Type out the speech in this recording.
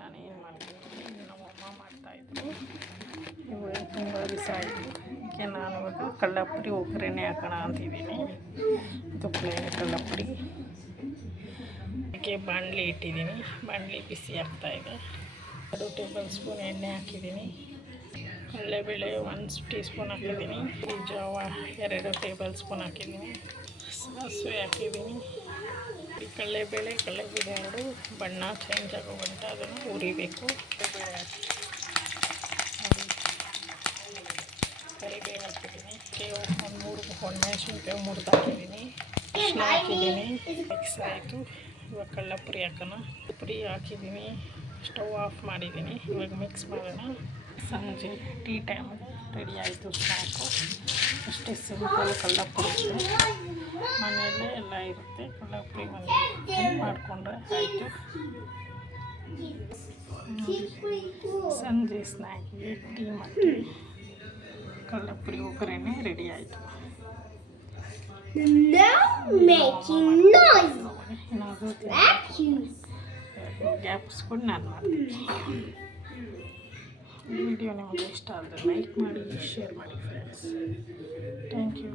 ನಾನೇನು ಮಾಡ್ತೀನಿ, ನಮ್ಮಮ್ಮ ಮಾಡ್ತಾಯಿದ್ರು. ಇವಾಗ ತುಂಬ ದಿವಸ ಆಯಿತು. ಅದಕ್ಕೆ ನಾನು ಇವಾಗ ಕಡಲೆಪುರಿ ಒಗ್ಗರಣೆ ಹಾಕೋಣ ಅಂತಿದ್ದೀನಿ. ಇದು ಪ್ಲೇನ್ ಕಡಲೆಪುರಿ. ಅದಕ್ಕೆ ಬಾಣಲಿ ಇಟ್ಟಿದ್ದೀನಿ. ಬಾಣಲಿ ಬಿಸಿ ಆಗ್ತಾಯಿದೆ. 2 ಟೇಬಲ್ ಸ್ಪೂನ್ ಎಣ್ಣೆ ಹಾಕಿದ್ದೀನಿ. ಕಡಲೆಬೇಳೆ 1 ಟೀ ಸ್ಪೂನ್ ಹಾಕಿದ್ದೀನಿ. ಜಾವ 2 ಟೇಬಲ್ ಸ್ಪೂನ್ ಹಾಕಿದ್ದೀನಿ. ಸಾಸಿವೆ ಹಾಕಿದ್ದೀನಿ. ಈ ಕಡಲೆಬೇಳೆ ಎರಡು ಬಣ್ಣ ಚೇಂಜ್ ಆಗೋಗಂಟ ಅದನ್ನು ಹುರಿಬೇಕು. ಕಡಲೆಬೇಳೆ ಕರಿಬೇವು ಹಾಕಿದ್ದೀನಿ. ಒಂದು ಮೆಣಸಿನ್ಕಾಯಿ ಮುರಿದು ಹಾಕಿದ್ದೀನಿ. ಅರಿಶಿನ ಹಾಕಿದ್ದೀನಿ. ಮಿಕ್ಸ್ ಆಯಿತು. ಇವಾಗ ಕಡಲೆಪುರಿ ಹಾಕೋಣ. ಪುರಿ ಹಾಕಿದ್ದೀನಿ. ಸ್ಟವ್ ಆಫ್ ಮಾಡಿದ್ದೀನಿ. ಇವಾಗ ಮಿಕ್ಸ್ ಮಾಡೋಣ. ಸಂಜೆ ಟೀ ಟೈಮಿಗೆ ರೆಡಿ ಆಯಿತು ಸ್ನ್ಯಾಕು. ಅಷ್ಟೇ ಸಿಂಪಲ್ ಕಡಲೆಪುರಿ ಇದೆ. ಮನೆಯಲ್ಲೇ ಎಲ್ಲ ಇರುತ್ತೆ. ಕಡಲೆಪುರಿ ಮಾಡಿಕೊಂಡ್ರೆ ಆಯಿತು. ಸಂಜೆ ಸ್ನ್ಯಾಕ್ಗೆ ಟೀ ಮತ್ತು ಕಡಲೆಪುರಿ ಒಗ್ಗರಣೆ ರೆಡಿ ಆಯಿತು. ಗ್ಯಾಪ್ಸ್ಕೊಂಡು ನಾನು ಮಾಡ್ತೀನಿ. ಈ ವಿಡಿಯೋ ನಿಮಗೆ ಇಷ್ಟ ಆದರೆ ಲೈಕ್ ಮಾಡಿ, ಶೇರ್ ಮಾಡಿ ಫ್ರೆಂಡ್ಸ್. Thank you.